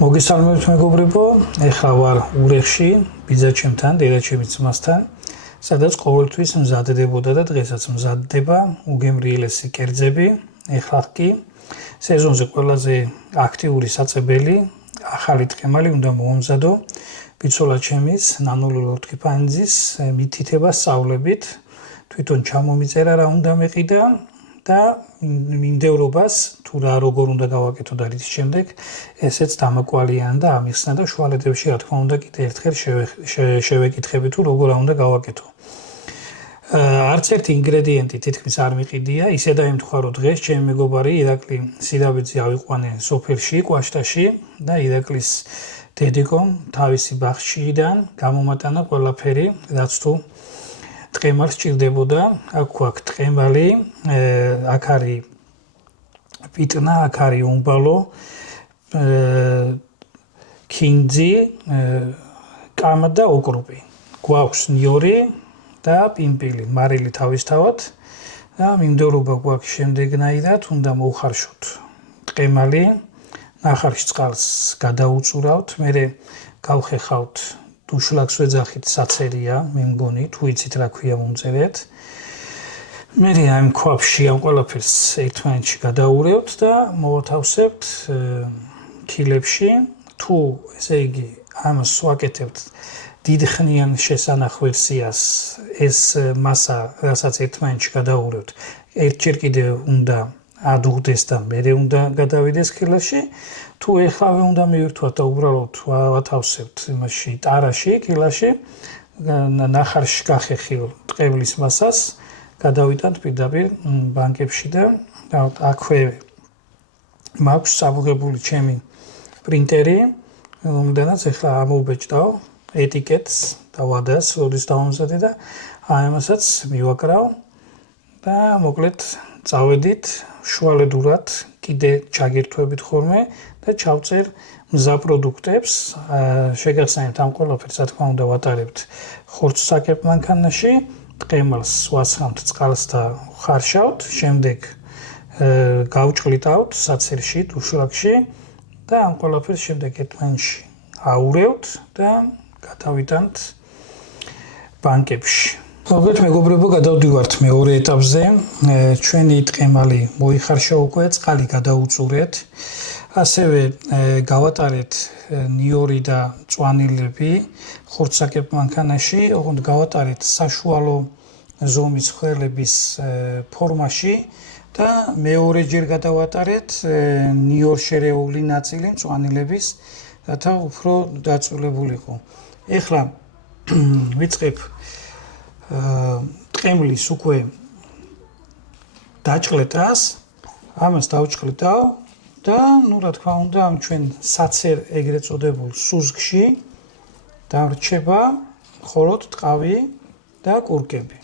მოგესალმებით მეგობრებო, ეხლა ვარ ურეხში, ბიძაჩემთან, დედაჩემის ძმასთან, სადაც ყოველთვის მზადდებოდა და დღესაც მზადდება უგემრიელესი კერძები. ეხლა კი სეზონზე ყველაზე აქტიური საწებელი, ახალი ტყემალი უნდა მომზადო ბიცოლაჩემის ნანული ლორთქიფანიძის მითითება სწავლებით. თვითონ ჩამომიწერა რა უნდა მეყიდა და მინდევრობას თუ როგორ უნდა გავაკეთო და რის შემდეგ ესეც დამაკვალიან და ამიხსნა და შუალედებში რა თქმა უნდა კიდე ერთხელ შევეკითხები თუ როგორ უნდა გავაკეთო. არც ერთი ინგრედიენტი თითქმის არ მიყიდია, ისე დაემთხვა რომ დღეს ჩემი მეგობარი ირაკლი სიდაბიძე ავიყვანე სოფელში, კვაშტაში და ირაკლის დედიკომ თავისი ბაღშიდან გამომატანა ყველაფერი, რაც თუ ტყემალს ჭირდებოდა. აქ აქვს ტყემალი, აქ არის პიტნა, აქ არის უმბალო, ქინძი, კამა და ოკრუპი. გვაქვს ნიორი და პიმპილი, მარილი თავისთავად და მინდორობა გვაქვს შემდეგნაირად, უნდა მოვხარშოთ ტყემალი, ნახარში წყალს გადაუწურავთ, მერე გავხეხავთ დუშლაკს ვეძახით საწერია, მე მგონი, თუ იცით რა ქვია მომწერეთ. მერე ამ ქვაბში ამ ყველაფერს ერთმანეთში გადაურევთ და მოვათავსებთ ქილებში. თუ ესე იგი ამას ვაკეთებთ დიდხნიან შესანახ-ვერსიას, ეს მასა, რასაც ერთმანეთში გადაურევთ, ერთჯერ კიდე უნდა ადუღდეს და მერე უნდა გადავიდეს ქილაში. თუ ეხლავე უნდა მივირთვათ და უბრალოდ ვათავსებთ იმაში ტარაში, ქილაში, ნახარში გახეხილ ტყევლის მასას, გადავიტანთ პირდაპირ ბანკებში და აქვე მაქვს წაბუღებული ჩემი პრინტერი, რომლიდანაც ეხლა ამოვბეჭდავ ეტიკეტს და ვადას, როდის დავამზადე და ამასაც მივაკრავ და მოკლედ წავედით შუალედურად კიდე ჩაგირთვებით ხოლმე და ჩავწერ მზა პროდუქტებს. შეგახსენებთ ამ ყველაფერს, რა თქმა უნდა, ვატარებთ ხორცსაკერპ მანქანაში, ტყემალს ვასხამთ წყალს და ხარშავთ, შემდეგ გავჭყლიტავთ საცერში, დუშლაკში და ამ ყველაფერს შემდეგ ერთმანეთში აურევთ და გადავიტანთ ბანკებში. მოგეთ მეგობრებო, გადავდივართ მეორე ეტაპზე. ჩვენი ტყემალი მოიხარშა უკვე, წყალი გადაუწურეთ. ასევე გავატარეთ ნიორი და წვანილები ხორცსაკერპ მანქანაში, ოღონდ გავატარეთ საშუალო ზომის ხვრელების ფორმაში და მეორეჯერ გადავატარეთ ნიორშერეული ნაწილი წვანილების, რათა უფრო დაწვრილებულიყო. ეხლა ვიწყებ ტყემლის უკვე დაჭყლეტას, ამას დავჭყლიტავ და რა თქმა უნდა ამ ჩვენ საცერ ეგრეთ წოდებულ სუზგში დარჩება მხოლოდ ტყავი და კურკები.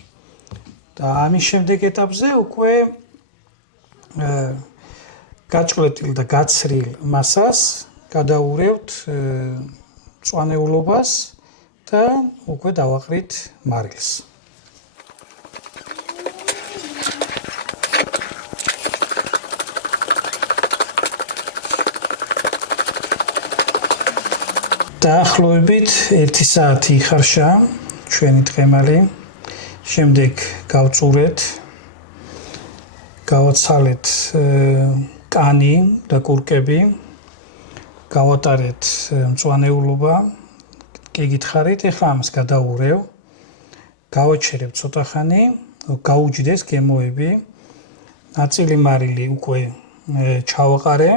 და ამის შემდეგ ეტაპზე უკვე გაჭყლეტილ და გაცრილ მასას გადაურევთ წვანეულობას და უკვე დავაყრით მარილს. დაახლოებით 1 საათი იხარშა ჩვენი ტყემალი. შემდეგ გავწურეთ, გავაცალეთ კანი და კურკები, გავატარეთ მწვანეულობა. კი გითხარით, ეხლა ამას გადაურევ, გავაჩერებ ცოტა ხანი, გაუჯდეს გემოები, ნაწილი მარილი უკვე ჩავაყარე.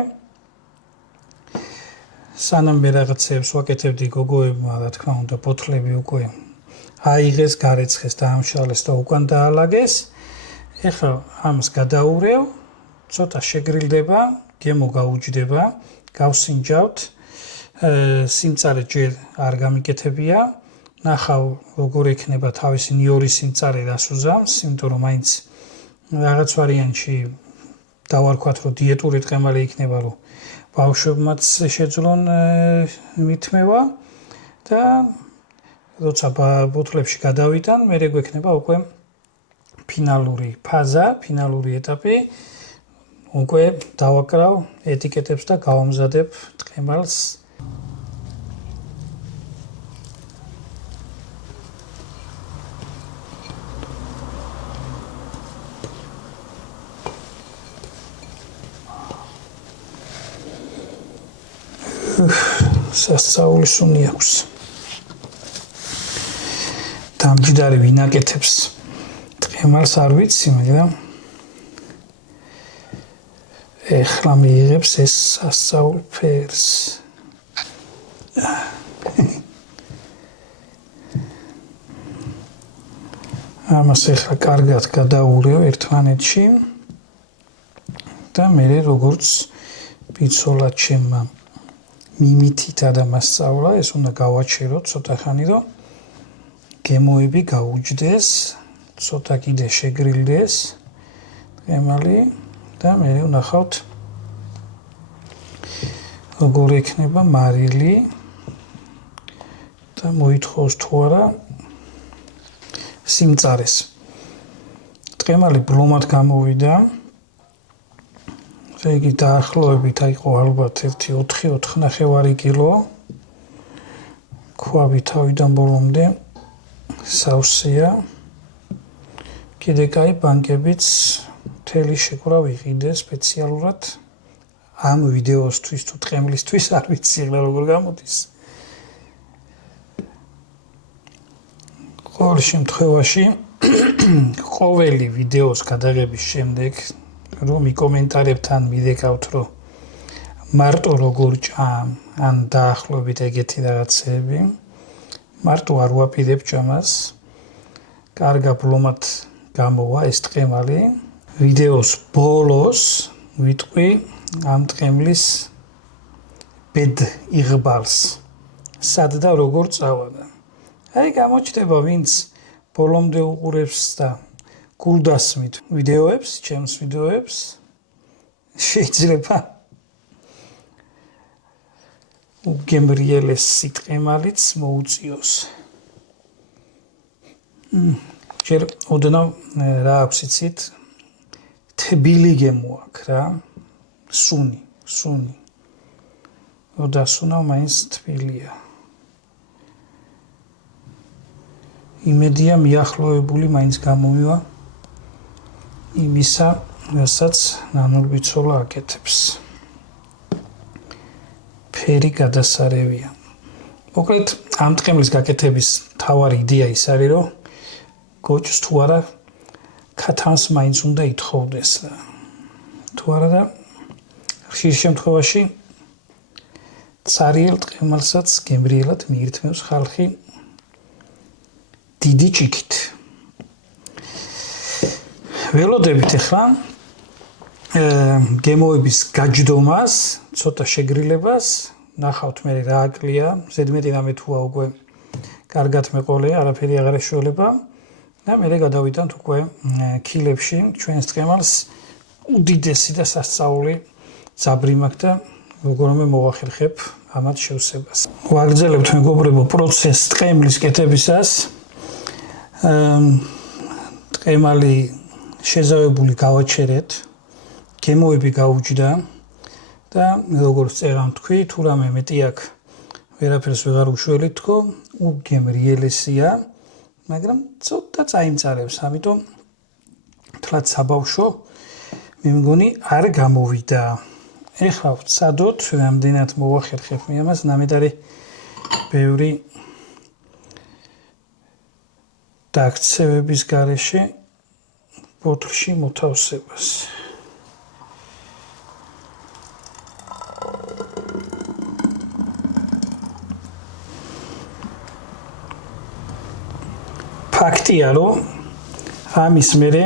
სანამ მე რაღაცებს ვაკეთებდი გოგოებმა, რა თქმა უნდა, ბოთლები უკვე აიღეს, გარეცხეს, დაამშალეს და უკან დაალაგეს. ეხლა ამას გადაურევ, ცოტა შეგრილდება, გემო გაუჯდება, გავსინჯავთ. სიმწარე ჯერ არ გამიკეთებია. ნახავ როგორ ექნება თავისი ნიორის სიმწარე რას უზამს, იმიტომ რომ მაინც რაღაც ვარიანტში დავარქვათ, რომ დიეტური ტყემალი იქნება, რომ ბავშვებმაც შეძლონ მithmewa და როცა ბოთლებში გადავიტან, მერე გვექნება უკვე ფინალური ფაზა, ფინალური ეტაპი. უკვე დავაკრავ ეტიკეტებს და გავამზადებ ტყემალს სასწაულის უნი აქვს. დამჯდარი ვინ აკეთებს ტყემალს არ ვიცი, მაგრამ ეხლა მიიღებს ეს სასწაულ ფერს. ამას ეხლა კარგად გადაურევ ერთმანეთში და მე როგორც ბიცოლა ჩემმა მიმითით ადამიანსწავლა, ეს უნდა გავაჩეროთ ცოტა ხანი, რომ გემოები გაუჯდეს, ცოტა კიდე შეგრილდეს ტყემალი და მე ვნახავთ როგორ ექნება მარილი და მოითხოვს თუ არა სიმწარეს. ტყემალი ბლომად გამოვიდა. იგი დაახლოებით იყო ალბათ 4-4.5 კილო. ქვაბი თავიდან ბოლომდე სავსეა. კიდე კაი ბანკებიც მთელი შეკვრა ვიყიდე სპეციალურად ამ ვიდეოსთვის თუ ტყემლისთვის არ ვიცი როგორ გამოდის. ყოველ შემთხვევაში ყოველი ვიდეოს გადაღების შემდეგ რომ იკომენტარებთან მიდეკავთ რომ მარტო როგორ ჭამ ან დაახლოებით ეგეთი რაღაცები მარტო არ ვაპირებ ჭამას კარგა ბლომად გამოვა ეს ტყემალი ვიდეოს ბოლოს ვიტყვი ამ ტყემლის ბედ იღბალს სად და როგორ წავადა. აი გამოჩნდება ვინც ბოლომდე უყურებს და გულდასმით ვიდეოებს, ჩემს ვიდეოებს შეიძლება უგემრიელეს სიტყემალიც მოუწიოს. ჯერ ოდნავ რა აქვს იცით? თბილი გემო აქვს რა. სუნი. ოდასუნავ მაინც თბილია. იმედია მიახლოებული მაინც გამოვივა იმისა, რასაც ნანოლბიცოლა აკეთებს. ფერი გადასარევია. მოკლედ, ამ ტყემლის გაკეთების მთავარი იდეა ის არის, რომ გოჭს თუ არა ქათამს მაინც უნდა ითხოვდეს. თუ არა და ხშირ შემთხვევაში цариელ ტყემალსაც გემრიელად მიირთმევს ხალხი დიდი ჭიქით. ველოდებით ახლა გემოების გაჯდომას, ცოტა შეგრილებას, ნახავთ მე რა აკლია, ზედმეტი რამე თუა უკვე კარგად მეყოლე, არაფერი აღარ ეშველება და მე გადავიტანთ უკვე კილებში ჩვენს ტყემალს უდიდესი და სასწაული ძაბრი მაქვს და როგორმე მოვახერხებ ამათ შევსებას. ვაგრძელებთ მეგობრებო პროცესს ტყემლის კეთებისას. ტყემალი შეზავებული გავაჩერეთ, გემოები გაუჯდა და როგორც წერამ თქვი, თუ რამე მეტი აქვს, ვერაფერს ვეღარ უშველით თქო, უგემრიელესია, მაგრამ ცოტა წაიმწარებს, ამიტომ თლად საბავშვო მე მგონი არ გამოვიდა. ეხლა ვცადოთ, რამდენად მოვახერხებ მე ამას, ნამედარი ბევრი დაქცევების გარეშე ბოთლში მოთავსებას. ფაქტია, რომ ამის მერე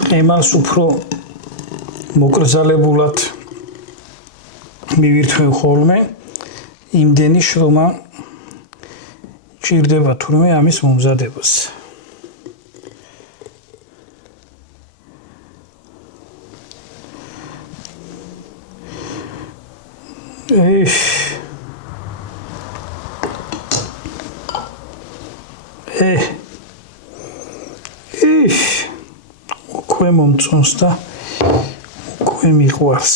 ტყემალს უფრო მოკრძალებულად მივირთმევ ხოლმე იმდენი შრომა ჭირდება თურმე ამის მომზადებას. უკვე მომწონს და უკვე მიყვარს.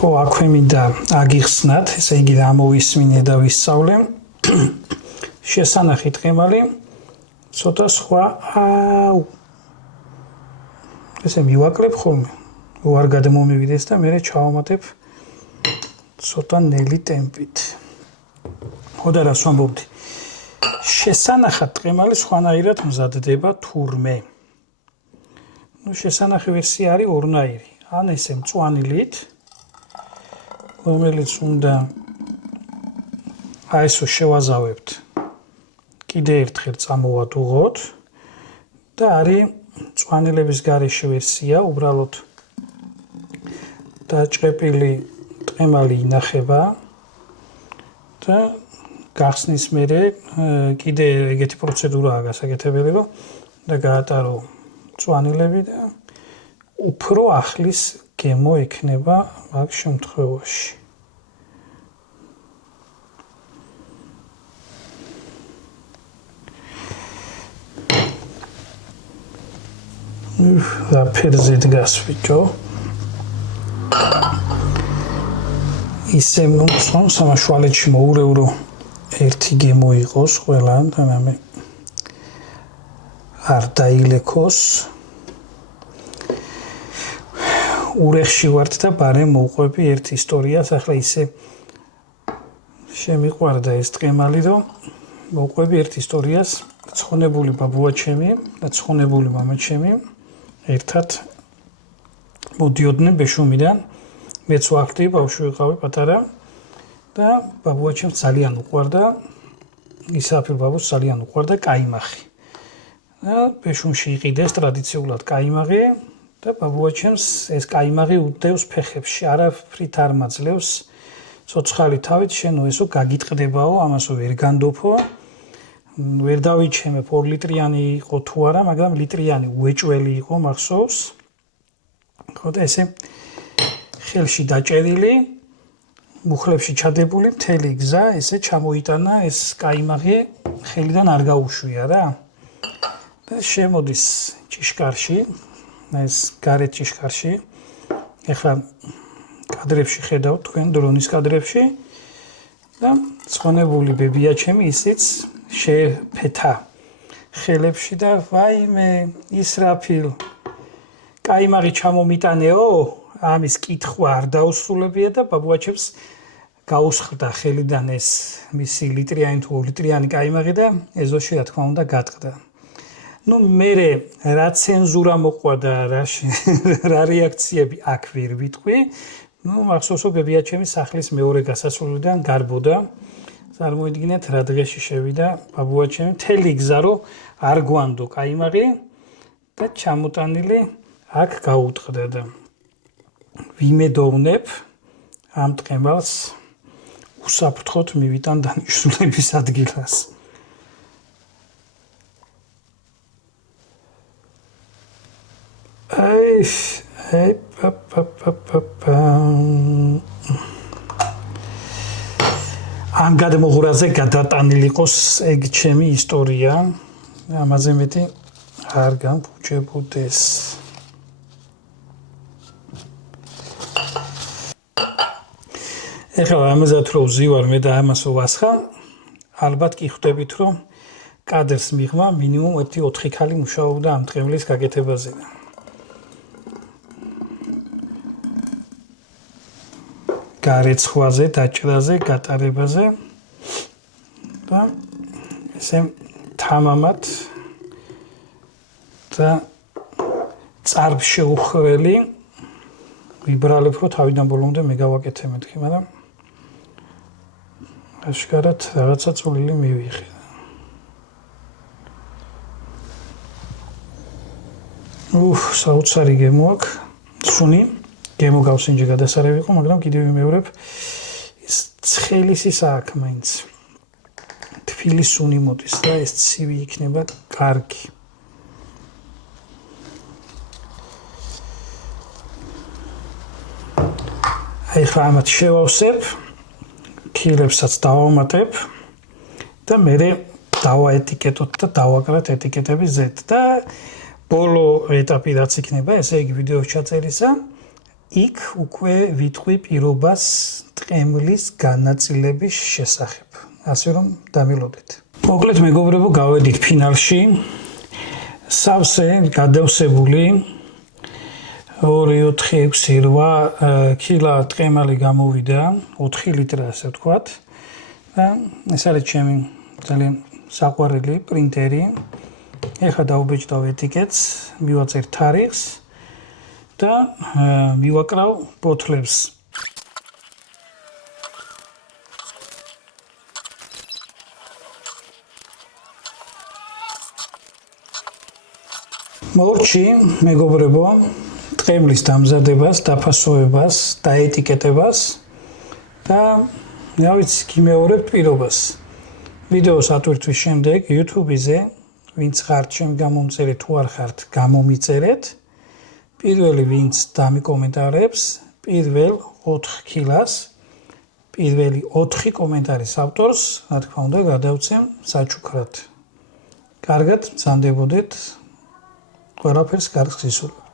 ხო, აქვე მინდა აგიხსნათ, ესე იგი ამოვისმინე და ვისწავლე. შესანახი ტყემალი ცოტა სხვა ესე მივაკლებ ხოლმე. უარ გადმომივიდეს და მე ჩავამატებ ცოტა ნელი ტემპით. ხო და რას ვამბობდი? შესანახად ტყემალი სხვანაირად მზადდება თურმე. შესანახი ვერსია არის ორნაირი. ან ესე მწვანილით, რომელიც უნდა აი ესო შევაზავებთ. კიდე ერთხელ წამოვადუღოთ და არის მწვანილების გარეშე ვერსია, უბრალოდ დაჭრეპილი ტყემალი ინახება და გახსნის მერე კიდე ეგეთი პროცედურაა გასაკეთებელი, რომ და გაატარო მწვანილები და უფრო ახლის გემო ექნება მაგ შემთხვევაში. და ფერზე დგას ბიჭო. ისე მომწონ სამაშვალეთში მოურევ რომ ერთი გემო იყოს ყველა და მე არ დაილექოს. ურეხში ვართ და ბარემ მოვყვები ერთ ისტორიას, ახლა ისე შემიყვარდა ეს ტყემალი, რომ მოვყვები ერთ ისტორიას, ცხონებული ბაბუა ჩემი და ცხონებული მამა ჩემი ერთად მოდიოდნენ ბეშუმიდან. მეც ვახტი, ბავშვი ვიყავი პატარა და ბაბუა ჩემს ძალიან უყვარდა, ისაფილ ბაბუს ძალიან უყვარდა კაიმახი. და ბეშუმში იყიდეს ტრადიციულად კაიმაღი და ბაბუა ჩემს ეს კაიმაღი უდევს ფეხებში, არაფრით არ მაძლევს. ცოცხალი თავით შენო ესო გაგიტყდებაო, ამასო ვერ განდოფო. ვერ დავიჩემებ 2 ლიტრიანი იყო თუ არა, მაგრამ ლიტრიანი უეჭველი იყო მახსოვს. ხო და ესე ხელში დაჭერილი, მუხლებში ჩადებული მთელი გზა ესე ჩამოიტანა ეს კაიმაღი, ხელიდან არ გაუშვია რა. და შემოდის ჭიშკარში, ეს გარეთ ჭიშკარში. ეხლა კადრებში ხედავთ თქვენ დრონის კადრებში და ცხონებული ბებია ჩემი ისიც შეფეთა ხელებში და ვაიმე ისრაფილ კაიმაღი ჩამომიტანეო, ამის კითხვა არ დაუსრულებია და ბაბუა ჩემს გაუსხდა ხელიდან ეს მისი ლიტრიანი თუ 2 ლიტრიანი კაიმაღი და ეზოში რა თქმა უნდა გატყდა. ნუ მე რა ცენზურა მოყვა და რა რეაქციები აქ ვერ ვიტყვი. ნუ მახსოვსო ბებია ჩემი სახლის მეორე გასასვლელიდან გარბოდა. წარმოიდგინეთ რა დღეში შევიდა ბაბუა ჩემი მთელი გზა რომ არ გვანდო კაიმაღი და ჩამოტანილი აქ გაუტყდა და ვიმედოვნებ ამ ტყემალს უსაფრთხოდ მივიტან დანიშნულების ადგილას. ამ გადმოღურაზე გადატანილი იყოს ეგ ჩემი ისტორია, ამაზე მეტი არ გამბუჯებოდეს. ეხლა ამაზად რომ ვზივარ მე და ამასო ვასხა, ალბათ კი ხვდებით რომ კადრს მიღმა მინიმუმ 1-4 ქალი მუშაობდა ამ ტყემლის გაკეთებაზე. გარეცხვაზე, დაჭრაზე, გატარებაზე და ესე თამამად და წარბშეუხველი ვიბრალებ რომ თავიდან ბოლომდე მე გავაკეთე მეთქი, მაგრამ აშკარად რაღაცა წვლილი მივიღე. საოცარი გემო აქვს. სუნი გემო გავსინჯე გადასარევი იყო, მაგრამ კიდევ ვიმეორებ ის ცხელის ის აქ მაინც თბილი სუნი მოდის და ეს ცივი იქნება კარგი. აი ხა ამათ შევავსებ, ქილებსაც დავამატებ და მე დავაეტიკეტოთ და დავაკრათ ეტიკეტების ზეთ და ბოლო ეტაპი რაც იქნება, ესე იგი ვიდეოს ჩაწერისა, იქ უკვე ვიტყვი პირობას ტყემლის განაწილების შესახებ. ასე რომ დამილოდეთ. მოკლედ მეგობრებო, გავედით ფინალში. სავსე გადავსებული 2,4,6,8 კილა ტყემალი გამოვიდა, 4 ლიტრა ასე ვთქვათ. და ეს არის ჩემი ძალიან საყვარელი პრინტერი. ეხლა დავუბეჭდავ ეტიკეტს, მივაწერ თარიღს და მივაკრავ ბოთლებს. მორჩი, მეგობრებო, ტყემლის დამზადებას, დაფასოებას, დაეტიკეტებას და რა ვიცი, გიმეორებთ პირობას. ვიდეოს ატვირთვის შემდეგ YouTube-ზე, ვინც ხართ ჩემ გამომწერეთ, თუ არ ხართ, გამომიწერეთ. პირველი ვინც დამიკომენტარებს, პირველ 4 კილას, პირველი 4 კომენტარის ავტორს, რა თქმა უნდა, გადავცემ საჩუქრად. კარგად, მცანდებოდეთ. ყველაფერს კარგს გისურვებთ.